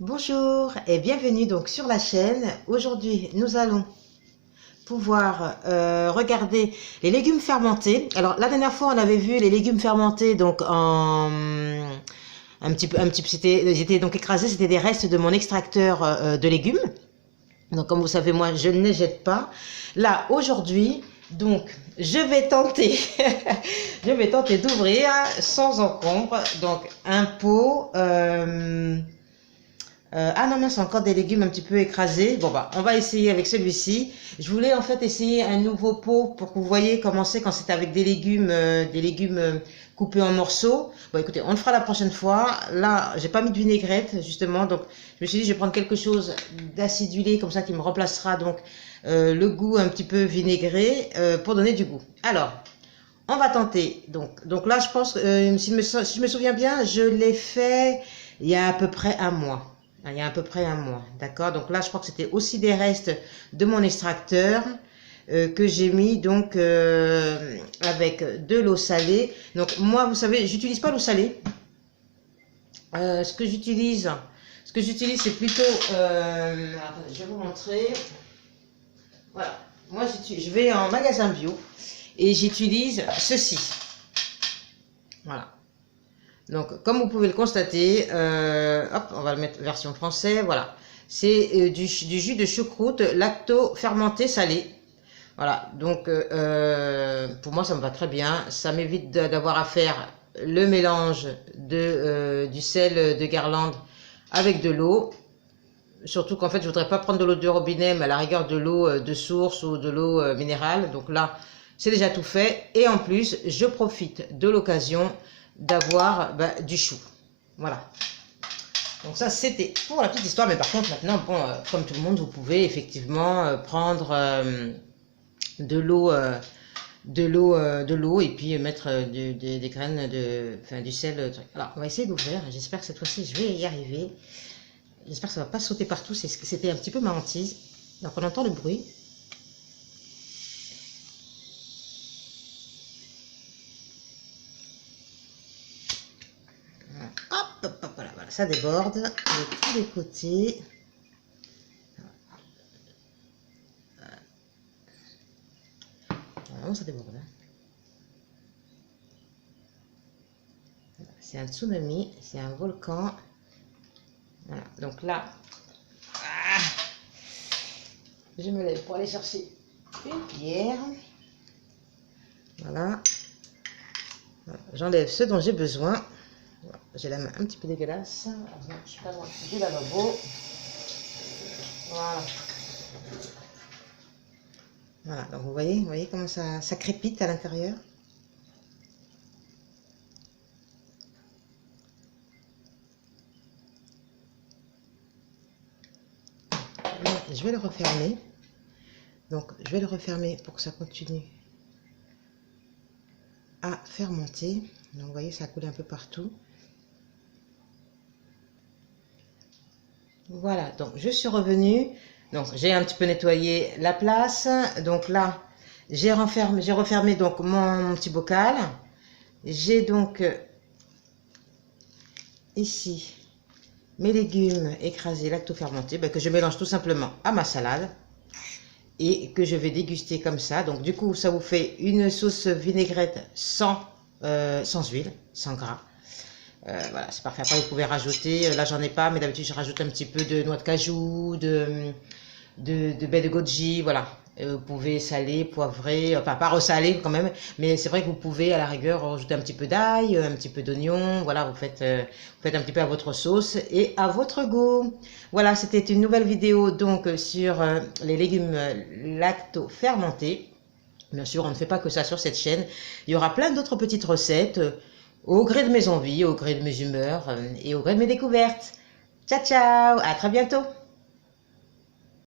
Bonjour et bienvenue donc sur la chaîne. Aujourd'hui, nous allons pouvoir regarder les légumes fermentés. Alors la dernière fois, on avait vu les légumes fermentés donc en ils étaient donc écrasés, c'était des restes de mon extracteur de légumes. Donc comme vous savez, moi je ne les jette pas. Là aujourd'hui, donc je vais tenter je vais tenter d'ouvrir sans encombre donc un pot ah non, c'est encore des légumes un petit peu écrasés. Bon, bah, on va essayer avec celui-ci. Je voulais en fait essayer un nouveau pot pour que vous voyez comment c'est quand c'est avec des légumes coupés en morceaux. Bon, écoutez, on le fera la prochaine fois. Là, j'ai pas mis de vinaigrette, justement. Donc, je me suis dit, je vais prendre quelque chose d'acidulé, comme ça, qui me remplacera donc le goût un petit peu vinaigré pour donner du goût. Alors, on va tenter. Donc là, je pense, si je me souviens bien, je l'ai fait il y a à peu près un mois. Il y a à peu près un mois, d'accord? Donc là, je crois que c'était aussi des restes de mon extracteur que j'ai mis donc avec de l'eau salée. Donc moi, vous savez, j'utilise pas l'eau salée. Ce que j'utilise, c'est plutôt... attendez, je vais vous montrer. Voilà. Moi, je vais en magasin bio et j'utilise ceci. Voilà. Donc, comme vous pouvez le constater, hop, on va le mettre version français, voilà. C'est du jus de choucroute lacto-fermenté salé. Voilà, donc pour moi ça me va très bien. Ça m'évite d'avoir à faire le mélange du sel de Guerlain avec de l'eau. Surtout qu'en fait je voudrais pas prendre de l'eau de robinet, mais à la rigueur de l'eau de source ou de l'eau minérale. Donc là, c'est déjà tout fait. Et en plus, je profite de l'occasion d'avoir du chou. Voilà. Donc ça, c'était pour la petite histoire. Mais par contre, maintenant, bon, comme tout le monde, vous pouvez effectivement prendre de l'eau et puis mettre des graines du sel. Alors, on va essayer d'ouvrir. J'espère que cette fois-ci, je vais y arriver. J'espère que ça ne va pas sauter partout. C'était un petit peu ma hantise. Donc, on entend le bruit. Voilà, ça déborde de tous les côtés. Vraiment, ça déborde. C'est un tsunami, c'est un volcan. Voilà, donc là, je me lève pour aller chercher une pierre. Voilà. J'enlève ce dont j'ai besoin. J'ai la main un petit peu dégueulasse. Je suis pas loin du lavabo. Voilà. Voilà, donc vous voyez comment ça crépite à l'intérieur. Je vais le refermer. Donc, je vais le refermer pour que ça continue à fermenter. Donc, vous voyez, ça coule un peu partout. Voilà, donc je suis revenue. Donc, j'ai un petit peu nettoyé la place. Donc là, j'ai refermé donc mon petit bocal. J'ai donc ici mes légumes écrasés lacto-fermentés que je mélange tout simplement à ma salade et que je vais déguster comme ça. Donc du coup, ça vous fait une sauce vinaigrette sans huile, sans gras. Voilà, c'est parfait. Après, vous pouvez rajouter, là j'en ai pas, mais d'habitude je rajoute un petit peu de noix de cajou, de baie de goji, voilà. Vous pouvez saler, poivrer, enfin pas ressaler quand même, mais c'est vrai que vous pouvez à la rigueur rajouter un petit peu d'ail, un petit peu d'oignon, voilà, vous faites un petit peu à votre sauce et à votre goût. Voilà, c'était une nouvelle vidéo donc sur les légumes lacto-fermentés. Bien sûr, on ne fait pas que ça sur cette chaîne, il y aura plein d'autres petites recettes au gré de mes envies, au gré de mes humeurs et au gré de mes découvertes. Ciao, ciao, à très bientôt.